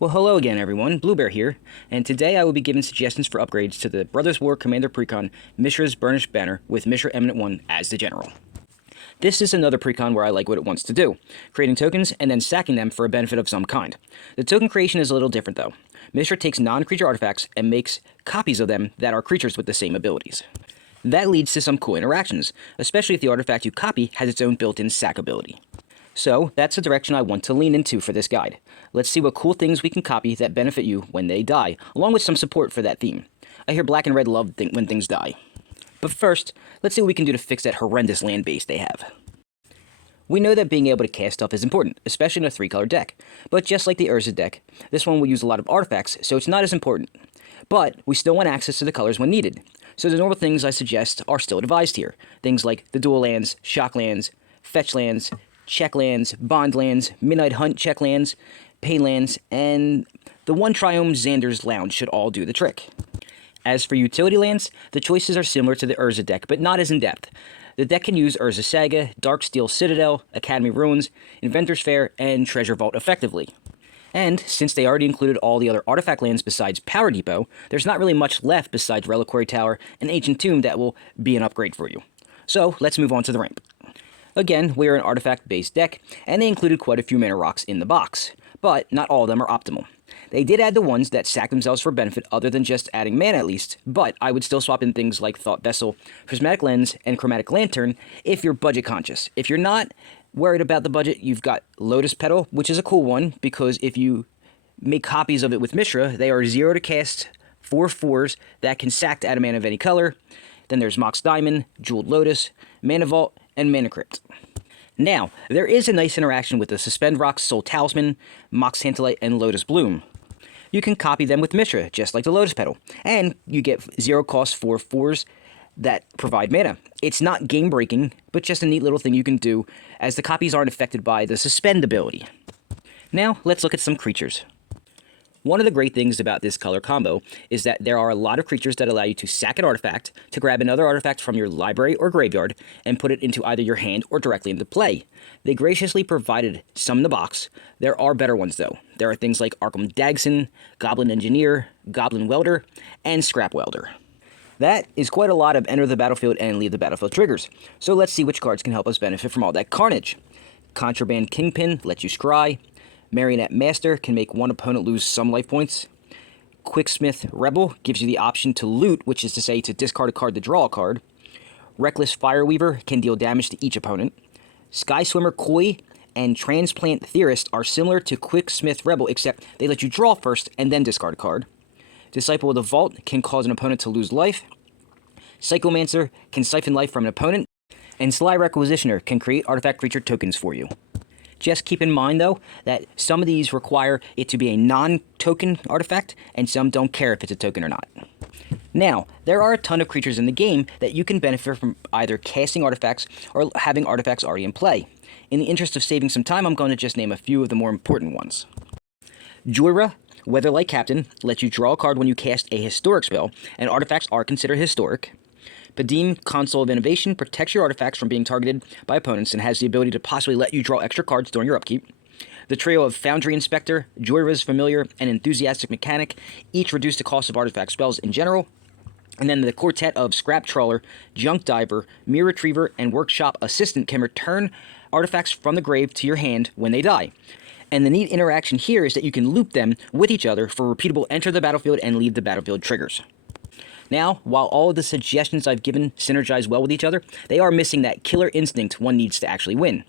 Well, hello again, everyone. Bluebear here, and today I will be giving suggestions for upgrades to the Brothers War Commander precon Mishra's Burnished banner with Mishra Eminent One as the general. This is another precon where I like what it wants to do, creating tokens and then sacking them for a benefit of some kind. The token creation is a little different though. Mishra takes non-creature artifacts and makes copies of them that are creatures with the same abilities. That leads to some cool interactions, especially if the artifact you copy has its own built-in sack ability. So, that's the direction I want to lean into for this guide. Let's see what cool things we can copy that benefit you when they die, along with some support for that theme. I hear black and red love when things die. But first, let's see what we can do to fix that horrendous land base they have. We know that being able to cast stuff is important, especially in a 3-color deck. But just like the Urza deck, this one will use a lot of artifacts, so it's not as important. But we still want access to the colors when needed. So the normal things I suggest are still advised here. Things like the dual lands, shock lands, fetch lands, check lands, bond lands, midnight hunt check lands, pain lands, and the one Triome Xander's Lounge should all do the trick. As for utility lands, the choices are similar to the Urza deck, but not as in-depth. The deck can use Urza Saga, Darksteel Citadel, Academy Ruins, Inventor's Fair, and Treasure Vault effectively. And, since they already included all the other artifact lands besides Power Depot, there's not really much left besides Reliquary Tower and Ancient Tomb that will be an upgrade for you. So, let's move on to the ramp. Again, we are an artifact-based deck, and they included quite a few mana rocks in the box, but not all of them are optimal. They did add the ones that sack themselves for benefit other than just adding mana at least, but I would still swap in things like Thought Vessel, Prismatic Lens, and Chromatic Lantern if you're budget conscious. If you're not worried about the budget, you've got Lotus Petal, which is a cool one, because if you make copies of it with Mishra, they are 0 to cast 4/4s that can sack to add a mana of any color. Then there's Mox Diamond, Jeweled Lotus, Mana Vault, and Mana Crypt. Now, there is a nice interaction with the Suspend Rocks, Soul Talisman, Mox Tantalite, and Lotus Bloom. You can copy them with Mishra, just like the Lotus Petal, and you get 0 cost 4/4s that provide mana. It's not game-breaking, but just a neat little thing you can do, as the copies aren't affected by the Suspend ability. Now, let's look at some creatures. One of the great things about this color combo is that there are a lot of creatures that allow you to sack an artifact, to grab another artifact from your library or graveyard, and put it into either your hand or directly into play. They graciously provided some in the box. There are better ones though. There are things like Arkham Dagson, Goblin Engineer, Goblin Welder, and Scrap Welder. That is quite a lot of enter the battlefield and leave the battlefield triggers. So let's see which cards can help us benefit from all that carnage. Contraband Kingpin lets you scry. Marionette Master can make one opponent lose some life points. Quicksmith Rebel gives you the option to loot, which is to say to discard a card to draw a card. Reckless Fireweaver can deal damage to each opponent. Sky Swimmer Koi and Transplant Theorist are similar to Quicksmith Rebel, except they let you draw first and then discard a card. Disciple of the Vault can cause an opponent to lose life. Psychomancer can siphon life from an opponent. And Sly Requisitioner can create artifact creature tokens for you. Just keep in mind, though, that some of these require it to be a non-token artifact, and some don't care if it's a token or not. Now, there are a ton of creatures in the game that you can benefit from either casting artifacts or having artifacts already in play. In the interest of saving some time, I'm going to just name a few of the more important ones. Joyra, Weatherlight Captain, lets you draw a card when you cast a historic spell, and artifacts are considered historic. Padim, Console of Innovation, protects your artifacts from being targeted by opponents and has the ability to possibly let you draw extra cards during your upkeep. The trio of Foundry Inspector, Joyra's Familiar, and Enthusiastic Mechanic each reduce the cost of artifact spells in general. And then the quartet of Scrap Trawler, Junk Diver, Mirror Retriever, and Workshop Assistant can return artifacts from the grave to your hand when they die. And the neat interaction here is that you can loop them with each other for repeatable enter the battlefield and leave the battlefield triggers. Now, while all of the suggestions I've given synergize well with each other, they are missing that killer instinct one needs to actually win.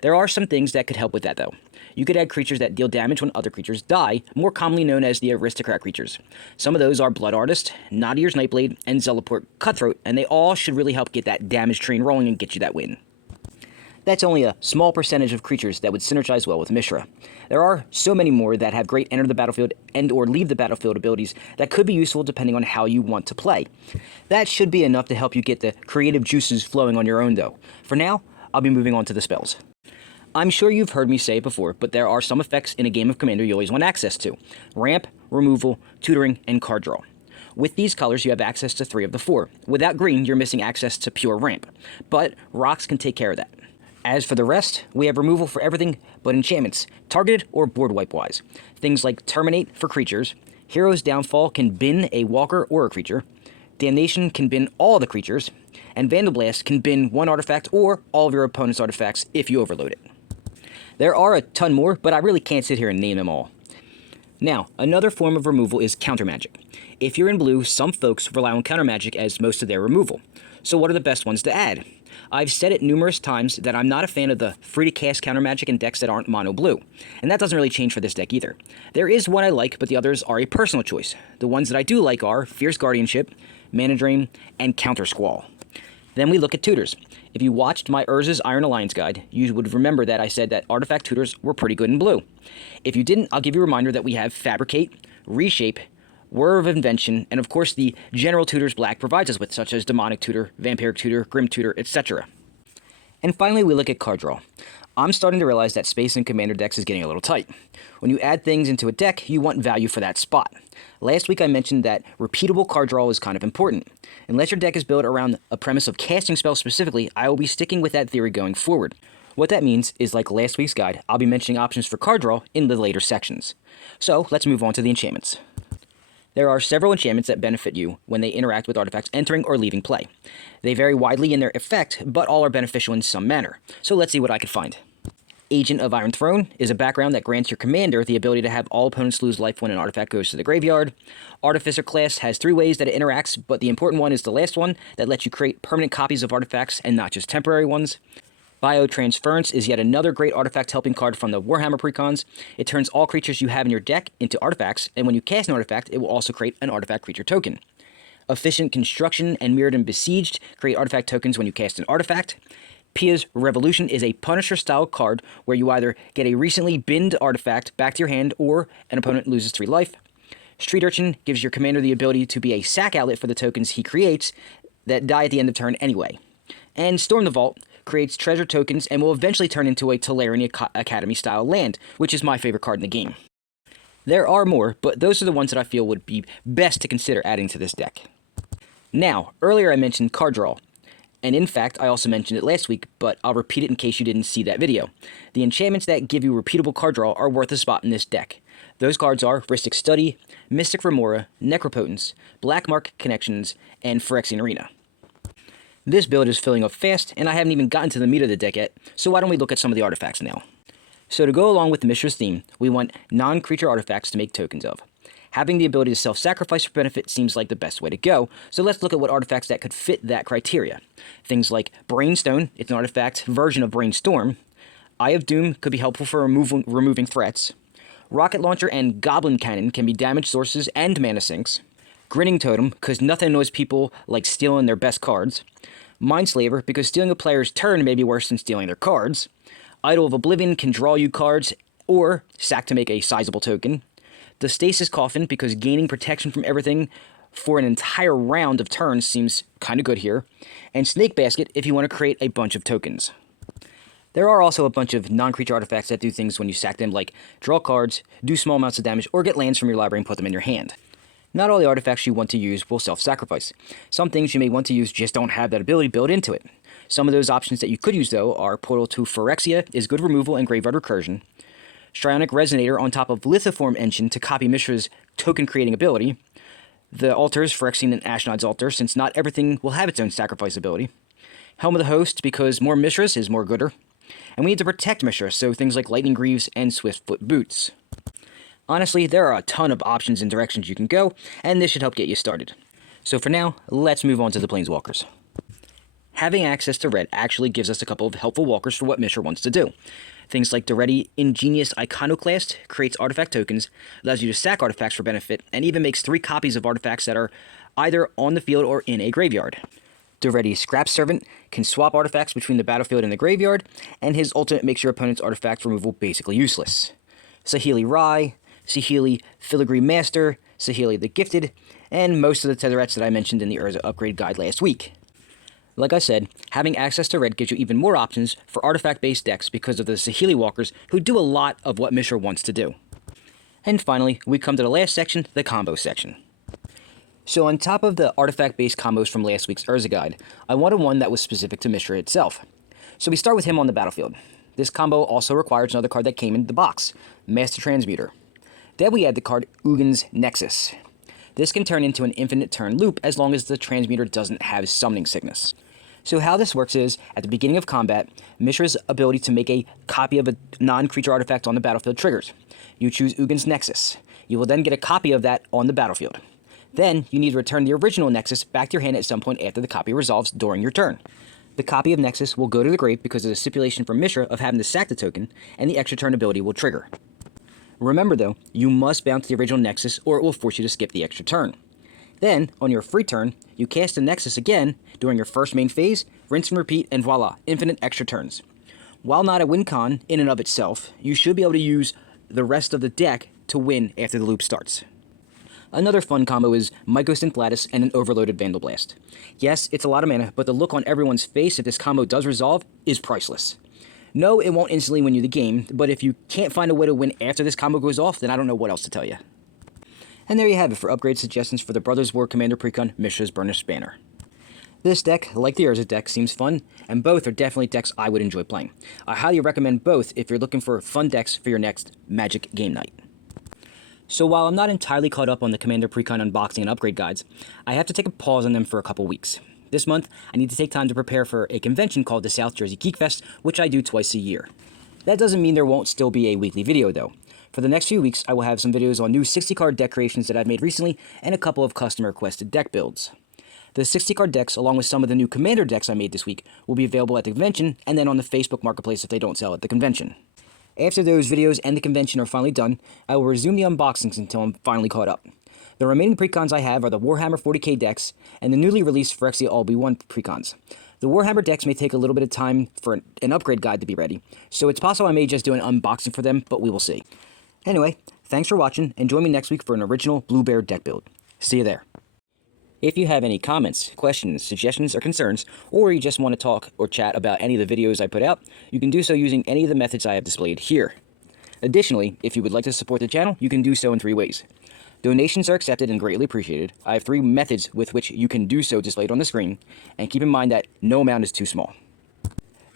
There are some things that could help with that though. You could add creatures that deal damage when other creatures die, more commonly known as the aristocrat creatures. Some of those are Blood Artist, Nadier's Nightblade, and Zelaport Cutthroat, and they all should really help get that damage train rolling and get you that win. That's only a small percentage of creatures that would synergize well with Mishra. There are so many more that have great enter the battlefield and or leave the battlefield abilities that could be useful depending on how you want to play. That should be enough to help you get the creative juices flowing on your own though. For now, I'll be moving on to the spells. I'm sure you've heard me say it before, but there are some effects in a game of Commander you always want access to. Ramp, Removal, Tutoring, and Card Draw. With these colors, you have access to 3 of the 4. Without green, you're missing access to pure Ramp, but rocks can take care of that. As for the rest, we have removal for everything but enchantments, targeted or board wipe-wise. Things like Terminate for creatures, Hero's Downfall can bin a walker or a creature, Damnation can bin all the creatures, and Vandal Blast can bin one artifact or all of your opponent's artifacts if you overload it. There are a ton more, but I really can't sit here and name them all. Now, another form of removal is counter magic. If you're in blue, some folks rely on counter magic as most of their removal. So what are the best ones to add? I've said it numerous times that I'm not a fan of the free-to-cast counter magic in decks that aren't mono-blue, and that doesn't really change for this deck either. There is one I like, but the others are a personal choice. The ones that I do like are Fierce Guardianship, Mana Drain, and Counter Squall. Then we look at tutors. If you watched my Urza's Iron Alliance guide, you would remember that I said that artifact tutors were pretty good in blue. If you didn't, I'll give you a reminder that we have Fabricate, Reshape, Whir of Invention, and of course the general tutors black provides us with, such as Demonic Tutor, Vampiric Tutor, Grim Tutor, etc. And finally, we look at card draw. I'm starting to realize that space in Commander decks is getting a little tight. When you add things into a deck, you want value for that spot. Last week I mentioned that repeatable card draw is kind of important. Unless your deck is built around a premise of casting spells specifically, I will be sticking with that theory going forward. What that means is, like last week's guide, I'll be mentioning options for card draw in the later sections. So let's move on to the enchantments. There are several enchantments that benefit you when they interact with artifacts entering or leaving play. They vary widely in their effect, but all are beneficial in some manner. So let's see what I could find. Agent of Iron Throne is a background that grants your commander the ability to have all opponents lose life when an artifact goes to the graveyard. Artificer class has 3 ways that it interacts, but the important one is the last one that lets you create permanent copies of artifacts and not just temporary ones. Biotransference is yet another great artifact helping card from the Warhammer precons. It turns all creatures you have in your deck into artifacts, and when you cast an artifact, it will also create an artifact creature token. Efficient Construction and Mirrodin Besieged create artifact tokens when you cast an artifact. Pia's Revolution is a Punisher-style card where you either get a recently binned artifact back to your hand or an opponent loses 3 life. Street Urchin gives your commander the ability to be a sack outlet for the tokens he creates that die at the end of turn anyway. And Storm the Vault creates treasure tokens and will eventually turn into a Tolarian Academy-style land, which is my favorite card in the game. There are more, but those are the ones that I feel would be best to consider adding to this deck. Now, earlier I mentioned card draw, and in fact I also mentioned it last week, but I'll repeat it in case you didn't see that video. The enchantments that give you repeatable card draw are worth a spot in this deck. Those cards are Rhystic Study, Mystic Remora, Necropotence, Black Mark Connections, and Phyrexian Arena. This build is filling up fast, and I haven't even gotten to the meat of the deck yet, so why don't we look at some of the artifacts now. So to go along with Mishra's theme, we want non-creature artifacts to make tokens of. Having the ability to self-sacrifice for benefit seems like the best way to go, so let's look at what artifacts that could fit that criteria. Things like Brainstone, it's an artifact version of Brainstorm. Eye of Doom could be helpful for removing threats. Rocket Launcher and Goblin Cannon can be damage sources and mana sinks. Grinning Totem, because nothing annoys people like stealing their best cards. Mindslaver, because stealing a player's turn may be worse than stealing their cards. Idol of Oblivion can draw you cards, or sack to make a sizable token. The Stasis Coffin, because gaining protection from everything for an entire round of turns seems kind of good here. And Snake Basket, if you want to create a bunch of tokens. There are also a bunch of non-creature artifacts that do things when you sack them, like draw cards, do small amounts of damage, or get lands from your library and put them in your hand. Not all the artifacts you want to use will self-sacrifice. Some things you may want to use just don't have that ability built into it. Some of those options that you could use, though, are Portal to Phyrexia is good removal and Graveyard Recursion, Strionic Resonator on top of Lithoform Engine to copy Mishra's token-creating ability, the altars, Phyrexian and Ashnod's Altar, since not everything will have its own sacrifice ability, Helm of the Host, because more Mishras is more gooder, and we need to protect Mishra, so things like Lightning Greaves and Swiftfoot Boots. Honestly, there are a ton of options and directions you can go, and this should help get you started. So for now, let's move on to the Planeswalkers. Having access to red actually gives us a couple of helpful walkers for what Mishra wants to do. Things like the ready Ingenious Iconoclast creates artifact tokens, allows you to sack artifacts for benefit, and even makes 3 copies of artifacts that are either on the field or in a graveyard. The ready Scrap Servant can swap artifacts between the battlefield and the graveyard, and his ultimate makes your opponent's artifact removal basically useless. Saheeli Rai, Saheeli Filigree Master, Saheeli the Gifted, and most of the Tezzerettes that I mentioned in the Urza upgrade guide last week. Like I said, having access to red gives you even more options for artifact-based decks because of the Saheeli Walkers who do a lot of what Mishra wants to do. And finally, we come to the last section, the combo section. So on top of the artifact-based combos from last week's Urza guide, I wanted one that was specific to Mishra itself. So we start with him on the battlefield. This combo also requires another card that came in the box, Master Transmuter. Then we add the card Ugin's Nexus. This can turn into an infinite turn loop as long as the Transmuter doesn't have Summoning Sickness. So how this works is, at the beginning of combat, Mishra's ability to make a copy of a non-creature artifact on the battlefield triggers. You choose Ugin's Nexus. You will then get a copy of that on the battlefield. Then, you need to return the original Nexus back to your hand at some point after the copy resolves during your turn. The copy of Nexus will go to the grave because of the stipulation from Mishra of having to sack the token, and the extra turn ability will trigger. Remember though, you must bounce the original Nexus or it will force you to skip the extra turn. Then, on your free turn, you cast the Nexus again during your first main phase, rinse and repeat, and voila, infinite extra turns. While not a win con in and of itself, you should be able to use the rest of the deck to win after the loop starts. Another fun combo is Mycosynth Lattice and an overloaded Vandal Blast. Yes, it's a lot of mana, but the look on everyone's face if this combo does resolve is priceless. No, it won't instantly win you the game, but if you can't find a way to win after this combo goes off, then I don't know what else to tell you. And there you have it for upgrade suggestions for the Brothers War Commander Precon Mishra's Burnished Banner. This deck, like the Urza deck, seems fun, and both are definitely decks I would enjoy playing. I highly recommend both if you're looking for fun decks for your next Magic game night. So while I'm not entirely caught up on the Commander Precon unboxing and upgrade guides, I have to take a pause on them for a couple weeks. This month, I need to take time to prepare for a convention called the South Jersey Geek Fest, which I do twice a year. That doesn't mean there won't still be a weekly video though. For the next few weeks, I will have some videos on new 60-card deck creations that I've made recently, and a couple of customer-requested deck builds. The 60-card decks, along with some of the new Commander decks I made this week, will be available at the convention, and then on the Facebook Marketplace if they don't sell at the convention. After those videos and the convention are finally done, I will resume the unboxings until I'm finally caught up. The remaining precons I have are the Warhammer 40k decks, and the newly released Phyrexia All-Be-One precons. The Warhammer decks may take a little bit of time for an upgrade guide to be ready, so it's possible I may just do an unboxing for them, but we will see. Anyway, thanks for watching, and join me next week for an original Bluebear deck build. See you there. If you have any comments, questions, suggestions, or concerns, or you just want to talk or chat about any of the videos I put out, you can do so using any of the methods I have displayed here. Additionally, if you would like to support the channel, you can do so in 3 ways. Donations are accepted and greatly appreciated. I have 3 methods with which you can do so displayed on the screen, and keep in mind that no amount is too small.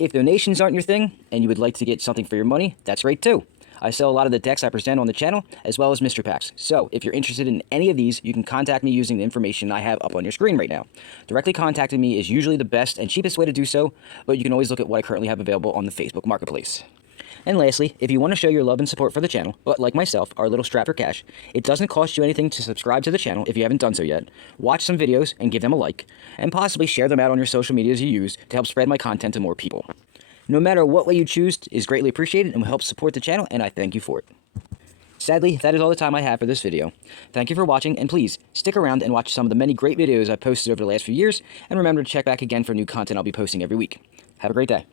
If donations aren't your thing, and you would like to get something for your money, that's great too. I sell a lot of the decks I present on the channel, as well as mystery packs. So, if you're interested in any of these, you can contact me using the information I have up on your screen right now. Directly contacting me is usually the best and cheapest way to do so, but you can always look at what I currently have available on the Facebook Marketplace. And lastly, if you want to show your love and support for the channel, but like myself, are a little strapped for cash, it doesn't cost you anything to subscribe to the channel if you haven't done so yet, watch some videos and give them a like, and possibly share them out on your social medias you use to help spread my content to more people. No matter what way you choose is greatly appreciated and will help support the channel, and I thank you for it. Sadly, that is all the time I have for this video. Thank you for watching, and please, stick around and watch some of the many great videos I've posted over the last few years, and remember to check back again for new content I'll be posting every week. Have a great day.